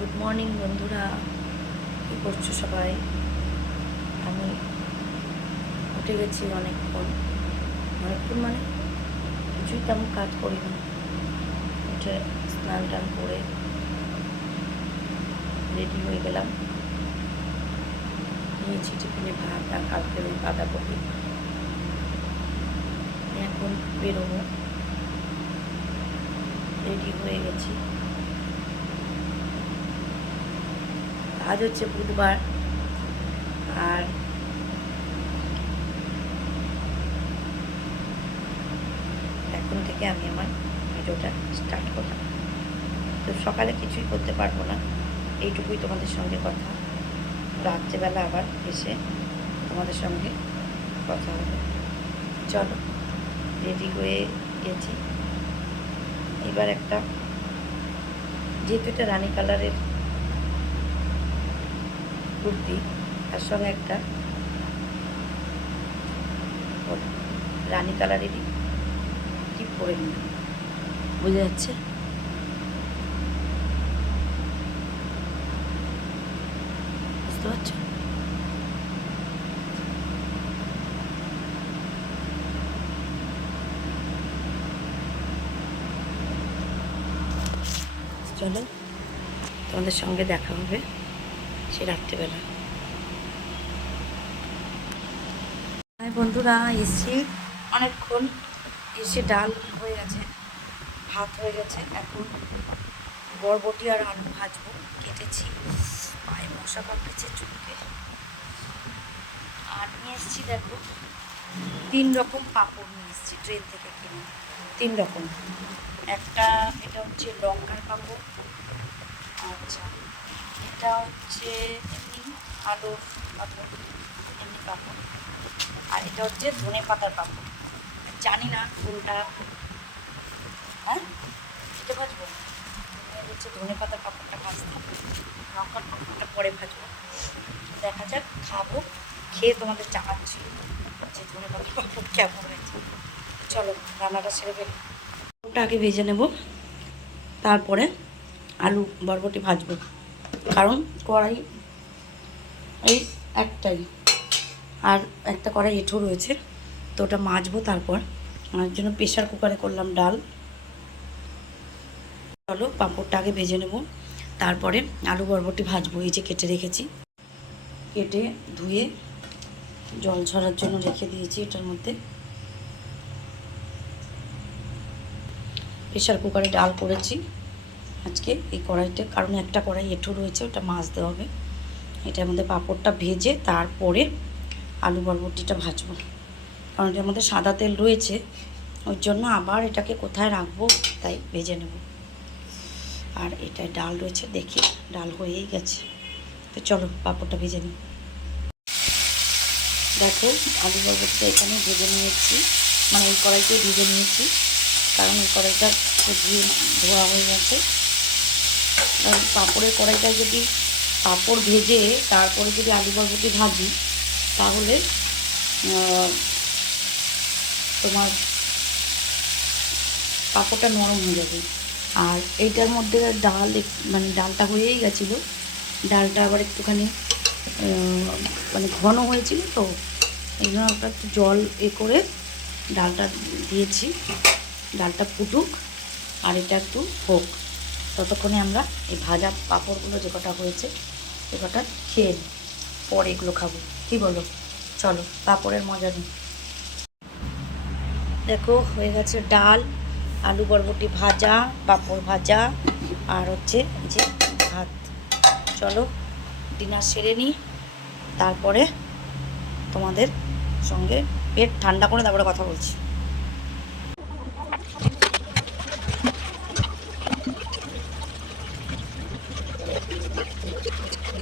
Good morning বন্ধুরা। কী করছ সবাই? আমি উঠে গেছি অনেকক্ষণ। অনেকক্ষণ মানে কিছুই তেমন কাজ করিনি। উঠে স্নান টান করে রেডি হয়ে গেলাম। নিয়েছি টিফিনে ভাত, আর কালকের ওই বাঁধাকপি। এখন বেরোবো। রেডি হয়ে গেছি। আজ হচ্ছে বুধবার। আর এখন থেকে আমি আমার ভিডিওটা স্টার্ট করলাম। তো সকালে কিছুই করতে পারব না। এইটুকুই তোমাদের সঙ্গে কথা। রাত্রেবেলা আবার এসে তোমাদের সঙ্গে কথা হবে। চলো, রেডি হয়ে গেছি। এবার একটা, যেহেতু এটা রানী কালারের কুর্তি তার সঙ্গে একটা রানী কালারেরই টিপ পরে নিলাম বোঝা যাচ্ছে? বুঝতে পারছ? চলো তোমাদের সঙ্গে দেখা হবে। সে রাত্রিবেলা। হাই বন্ধুরা এসছি অনেকক্ষণ। এসে ডাল হয়ে গেছে, ভাত হয়ে গেছে। এখন বরবটি আর আলু ভাজবো। কেটেছি পায়ে মশা কামড়েছে চুলকে। আর নিয়ে এসছি দেখো, তিন রকম পাঁপড় নিয়ে এসছি ট্রেন থেকে কিনে। তিন রকম। একটা এটা হচ্ছে লঙ্কার পাঁপড়। আচ্ছা। এটা হচ্ছে এমনি আলুর পাঁপড়, এমনি পাঁপড়। আর এটা হচ্ছে ধনে পাতার পাঁপড়। জানি না কোনটা। হ্যাঁ? এটা ভাজবো? হচ্ছে ধনে পাতার পাঁপড়টা ভাজতে লঙ্কার পাঁপড়টা পরে ভাজবো। দেখা যাক খাব, খেয়ে তোমাদের জানাচ্ছি যে ধনে পাতার পাঁপড় কেমন হয়েছে। চলো, রান্নাটা সেরে ফেলি। ওটা আগে ভেজে নেব। তারপরে আলু বরবটি ভাজবো। কারণ কড়াই এই একটাই। আর একটা কড়াই এঁঠো রয়েছে, তো ওটা মাজবো তারপর। আমার জন্য প্রেশার কুকারে করলাম ডাল। চলো পাঁপড়টা আগে ভেজে নেব। তারপরে আলু বরবটি ভাজবো, এই যে কেটে রেখেছি। কেটে ধুয়ে জল ঝরার জন্য রেখে দিয়েছি এটার মধ্যে। প্রেশার কুকারে ডাল করেছি। আজকে এই কড়াইতে কারণ একটা কড়াই এঁঠো রয়েছে, ওটা মাজতে হবে। এটার মধ্যে পাঁপড়টা ভেজে তারপরে আলু বরবটিটা ভাজবো। কারণ এটার মধ্যে সাদা তেল রয়েছে, ওই জন্য আবার এটাকে কোথায় রাখব তাই ভেজে নেব। আর এটা ডাল রয়েছে, দেখি, ডাল হয়েই গেছে। তো চলো, পাঁপড়টা ভেজে নিই। দেখো, আলু বরবটিটা এখানে ভেজে নিয়েছি মানে এই কড়াইতে ভেজে নিয়েছি, কারণ এই কড়াইটা ধুয়ে ধোয়া হয়ে গেছে। পাঁপড়ের কড়াইটা যদি পাঁপড় ভেজে তারপরে যদি আলু বরবটি ভাজি, তাহলে তোমার পাঁপড়টা নরম হয়ে যাবে। আর এইটার মধ্যে ডাল মানে ডালটা হয়েই গেছিল। ডালটা আবার একটুখানি মানে ঘন হয়েছিল তো, এই জন্য ওটা একটু জল এ করে ডালটা দিয়েছি। ডালটা ফুটুক, আর এটা একটু হোক। ততক্ষণে আমরা এই ভাজা পাঁপড়গুলো যে কটা হয়েছে সে কটা খেয়ে নিই। পরে এগুলো খাব। কী বলো? চলো, পাঁপড়ের মজা নিই। দেখো, হয়ে গেছে ডাল, আলু বরবটি ভাজা, পাঁপড় ভাজা, আর হচ্ছে যে ভাত। চলো, ডিনার সেরে নিই। তারপরে তোমাদের সঙ্গে পেট ঠান্ডা করে তারপরে কথা বলছি।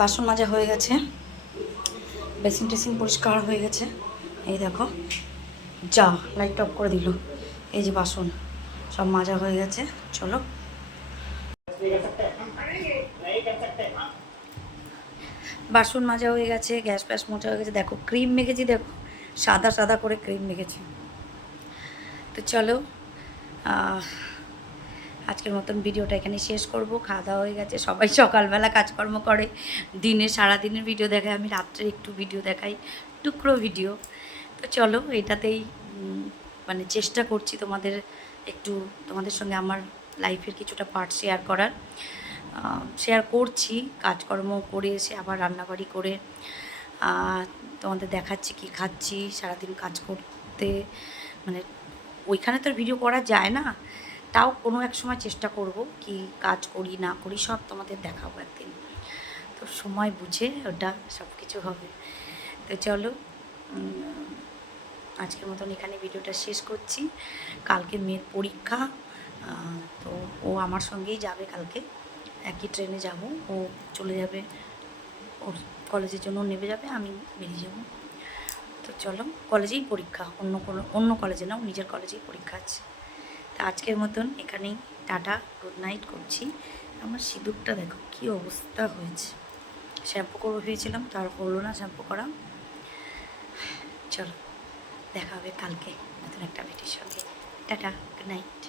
বাসন মাজা হয়ে গেছে। বেসিন টেসিন পরিষ্কার হয়ে গেছে। এই দেখো, যা লাইট অফ করে দিল। এই যে বাসন, সব মাজা হয়ে গেছে। চলো। বাসন মাজা হয়ে গেছে, গ্যাস ফ্যাস মোছা হয়ে গেছে। দেখো ক্রিম মেখেছি, দেখো, সাদা সাদা করে ক্রিম মেখেছি। তো চলো আজকের মতন ভিডিওটা এখানে শেষ করব। খাওয়া দাওয়া হয়ে গেছে। সবাই সকালবেলা কাজকর্ম করে। দিনে সারাদিনের ভিডিও দেখায়। আমি রাত্রে একটু ভিডিও দেখাই। টুকরো ভিডিও তো চলো, এটাতেই মানে চেষ্টা করছি তোমাদের একটু তোমাদের সঙ্গে আমার লাইফের কিছুটা পার্ট শেয়ার করার। শেয়ার করছি। কাজকর্ম করে এসে আবার রান্নাবাড়ি করে তোমাদের দেখাচ্ছি কি খাচ্ছি, সারাদিন কাজ করতে। মানে ওইখানে তো ভিডিও করা যায় না। তাও কোনো এক সময় চেষ্টা করব কি কাজ করি, না করি, সব তোমাদের দেখাবো একদিন। তো সময় বুঝে ওটা সব কিছু হবে। তো চলো আজকের মতন এখানে ভিডিওটা শেষ করছি। কালকে মেয়ের পরীক্ষা তো ও আমার সঙ্গেই যাবে কালকে। একই ট্রেনে যাব, ও চলে যাবে ওর কলেজের জন্য নেমে যাবে, আমি বেরিয়ে যাব। তো চলো, কলেজেই পরীক্ষা, অন্য কোনো, অন্য কলেজে না নিজের কলেজেই পরীক্ষা আছে। আজকের মতন এখানেই টাটা গুড নাইট করছি। আমার সিঁদুরটা দেখো, কি অবস্থা হয়েছে। শ্যাম্পু করব ভেবেছিলাম তার হলো না শ্যাম্পু করা। চলো, দেখা হবে কালকে নতুন একটা মেয়েটির সঙ্গে। Tata good night